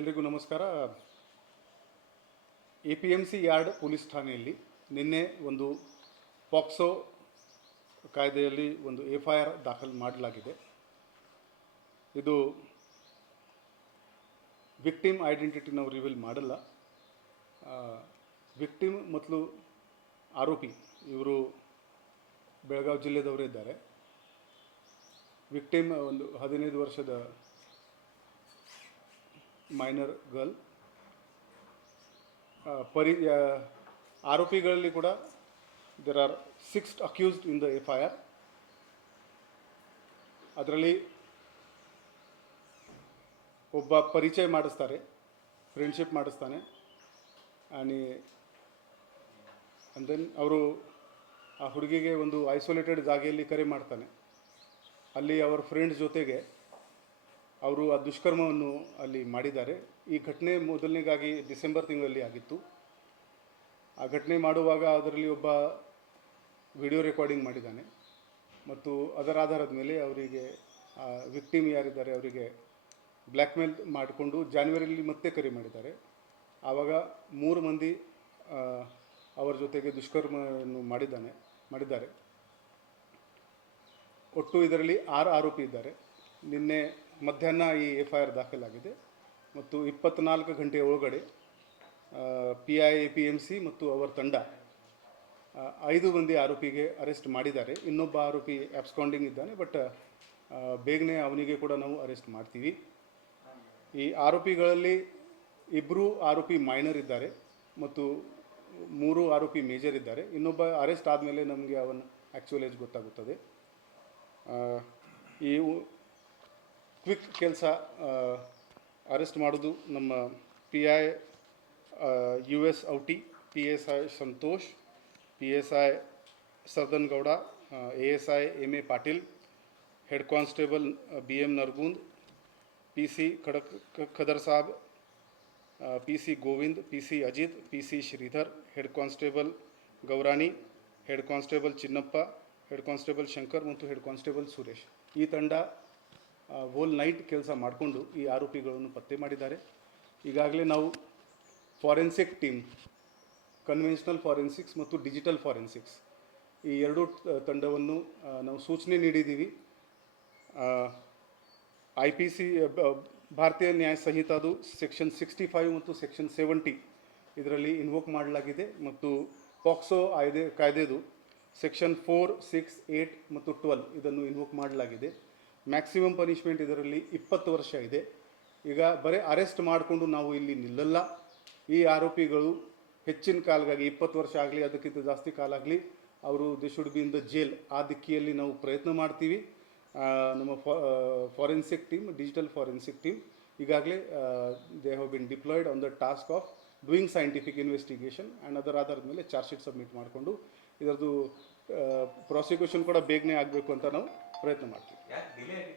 ಎಲ್ರಿಗೂ ನಮಸ್ಕಾರ. A P M C yard police ಠಾಣೆಯಲ್ಲಿ ನಿನ್ನೆ ಒಂದು ಪಾಕ್ಸೋ ಕಾಯ್ದೆಯಲ್ಲಿ ಒಂದು ಎಫ್ ಐ ಆರ್ ದಾಖಲು ಮಾಡಲಾಗಿದೆ. ಇದು ವಿಕ್ಟಿಮ್ ಐಡೆಂಟಿಟಿ ನಾವು ರಿವೀಲ್ ಮಾಡಲ್ಲ. ವಿಕ್ಟಿಮ್ ಮತ್ತು ಆರೋಪಿ ಇವರು ಬೆಳಗಾವಿ ಜಿಲ್ಲೆಯವರೇ ಇದ್ದಾರೆ ವಿಕ್ಟಿಮ್ ಒಂದು ಹದಿನೈದು ವರ್ಷದ ಮೈನರ್ ಗರ್ಲ್ ಪರಿ ಆರೋಪಿಗಳಲ್ಲಿ ಕೂಡ there are six accused in the F I R ಅದರಲ್ಲಿ ಒಬ್ಬ ಪರಿಚಯ ಮಾಡಿಸ್ತಾರೆ ಫ್ರೆಂಡ್ಶಿಪ್ ಮಾಡಿಸ್ತಾನೆ. ಆ್ಯಂಡ್ ಆ್ಯಂಡ್ ದೆನ್ ಅವರು ಆ ಹುಡುಗಿಗೆ ಒಂದು ಐಸೋಲೇಟೆಡ್ ಜಾಗೆಯಲ್ಲಿ ಕರೆ ಮಾಡ್ತಾನೆ. ಅಲ್ಲಿ ಅವರ ಫ್ರೆಂಡ್ಸ್ ಜೊತೆಗೆ ಅವರು ಆ ದುಷ್ಕರ್ಮವನ್ನು ಅಲ್ಲಿ ಮಾಡಿದ್ದಾರೆ. ಈ ಘಟನೆ ಮೊದಲನೇಗಾಗಿ ಡಿಸೆಂಬರ್ ತಿಂಗಳಲ್ಲಿ ಆಗಿತ್ತು. ಆ ಘಟನೆ ಮಾಡುವಾಗ ಅದರಲ್ಲಿ ಒಬ್ಬ ವಿಡಿಯೋ ರೆಕಾರ್ಡಿಂಗ್ ಮಾಡಿದ್ದಾನೆ. ಮತ್ತು ಅದರ ಆಧಾರದ ಮೇಲೆ ಅವರಿಗೆ ವಿಕ್ಟಿಮ್ ಯಾರಿದ್ದಾರೆ ಅವರಿಗೆ ಬ್ಲ್ಯಾಕ್ ಮೇಲ್ ಮಾಡಿಕೊಂಡು ಜಾನ್ವರಿಯಲ್ಲಿ ಮತ್ತೆ ಕರೆ ಮಾಡಿದ್ದಾರೆ. ಆವಾಗ ಮೂರು ಮಂದಿ ಅವರ ಜೊತೆಗೆ ದುಷ್ಕರ್ಮವನ್ನು ಮಾಡಿದ್ದಾನೆ, ಮಾಡಿದ್ದಾರೆ. ಒಟ್ಟು ಇದರಲ್ಲಿ ಆರು ಆರೋಪಿ ಇದ್ದಾರೆ. ನಿನ್ನೆ ಮಧ್ಯಾಹ್ನ ಈ ಎಫ್ ಐ ಆರ್ ದಾಖಲಾಗಿದೆ ಮತ್ತು ಇಪ್ಪತ್ತ್ನಾಲ್ಕು ಗಂಟೆಯ ಒಳಗಡೆ P I P M C ಮತ್ತು ಅವರ ತಂಡ ಐದು ಮಂದಿ ಆರೋಪಿಗೆ ಅರೆಸ್ಟ್ ಮಾಡಿದ್ದಾರೆ. ಇನ್ನೊಬ್ಬ ಆರೋಪಿ ಆಬ್ಸ್ಕಾಂಡಿಂಗ್ ಇದ್ದಾನೆ ಬಟ್ ಬೇಗನೆ ಅವನಿಗೆ ಕೂಡ ನಾವು ಅರೆಸ್ಟ್ ಮಾಡ್ತೀವಿ. ಈ ಆರೋಪಿಗಳಲ್ಲಿ ಇಬ್ಬರು ಆರೋಪಿ ಮೈನರ್ ಇದ್ದಾರೆ ಮತ್ತು ಮೂರು ಆರೋಪಿ ಮೇಜರ್ ಇದ್ದಾರೆ. ಇನ್ನೊಬ್ಬ ಅರೆಸ್ಟ್ ಆದಮೇಲೆ ನಮಗೆ ಅವನ ಆ್ಯಕ್ಚುಲೇಜ್ ಗೊತ್ತಾಗುತ್ತದೆ. ಈ ಕ್ವಿಕ್ ಕೆಲಸ ಅರೆಸ್ಟ್ ಮಾಡೋದು ನಮ್ಮ P I U S ಔಟಿ P S I Santosh P S I Sardan Gowda A S I M A Patil head constable B M Nargund P C ಖಡಕ್ Khadar Sab P C Govind P C Ajit P C Shridhar head constable Gowrani head constable Chinnappa head constable Shankar ಮತ್ತು head constable Suresh. ಈ ತಂಡ hole night ಕೆಲಸ ಮಾಡಿಕೊಂಡು ಈ ಆರೋಪಿಗಳನ್ನು ಪತ್ತೆ ಮಾಡಿದ್ದಾರೆ. ಈಗಾಗಲೇ ನಾವು ಫಾರೆನ್ಸಿಕ್ ಟೀಮ್ ಕನ್ವೆನ್ಷನಲ್ ಫಾರೆನ್ಸಿಕ್ಸ್ ಮತ್ತು ಡಿಜಿಟಲ್ ಫಾರೆನ್ಸಿಕ್ಸ್ ಈ ಎರಡೂ ತಂಡವನ್ನು ನಾವು ಸೂಚನೆ ನೀಡಿದ್ದೀವಿ. ಐ ಪಿ ಸಿ ಭಾರತೀಯ ನ್ಯಾಯ ಸಂಹಿತಾದು ಸೆಕ್ಷನ್ ಸಿಕ್ಸ್ಟಿ ಫೈವ್ ಮತ್ತು ಸೆಕ್ಷನ್ ಸೆವೆಂಟಿ ಇದರಲ್ಲಿ ಇನ್ವೋಕ್ ಮಾಡಲಾಗಿದೆ ಮತ್ತು ಪಾಕ್ಸೋ ಆಯ್ದೆ, ಕಾಯ್ದೆದು ಸೆಕ್ಷನ್ ಫೋರ್ ಸಿಕ್ಸ್ ಏಯ್ಟ್ ಮತ್ತು ಟ್ವೆಲ್ ಇದನ್ನು ಇನ್ವೋಕ್ ಮಾಡಲಾಗಿದೆ. ಮ್ಯಾಕ್ಸಿಮಮ್ ಪನಿಷ್ಮೆಂಟ್ ಇದರಲ್ಲಿ ಇಪ್ಪತ್ತು ವರ್ಷ ಇದೆ. ಈಗ ಬರೀ ಅರೆಸ್ಟ್ ಮಾಡಿಕೊಂಡು ನಾವು ಇಲ್ಲಿ ನಿಲ್ಲಲ್ಲ. ಈ ಆರೋಪಿಗಳು ಹೆಚ್ಚಿನ ಕಾಲಗಾಗಿ ಇಪ್ಪತ್ತು ವರ್ಷ ಆಗಲಿ, ಅದಕ್ಕಿಂತ ಜಾಸ್ತಿ ಕಾಲ ಆಗಲಿ, ಅವರು they should be in the jail ಆ ದಿಕ್ಕಿಯಲ್ಲಿ ನಾವು ಪ್ರಯತ್ನ ಮಾಡ್ತೀವಿ. ನಮ್ಮ forensic team digital forensic team ಈಗಾಗಲೇ they have been deployed on the task of doing scientific investigation and ಅದರ ಆಧಾರದ ಮೇಲೆ ಚಾರ್ಜ್ ಶೀಟ್ ಸಬ್ಮಿಟ್ ಮಾಡಿಕೊಂಡು ಇದರದ್ದು ಪ್ರಾಸಿಕ್ಯೂಷನ್ ಕೂಡ ಬೇಗನೆ ಆಗಬೇಕು ಅಂತ ನಾವು ಪ್ರಯತ್ನ ಮಾಡ್ತೀವಿ.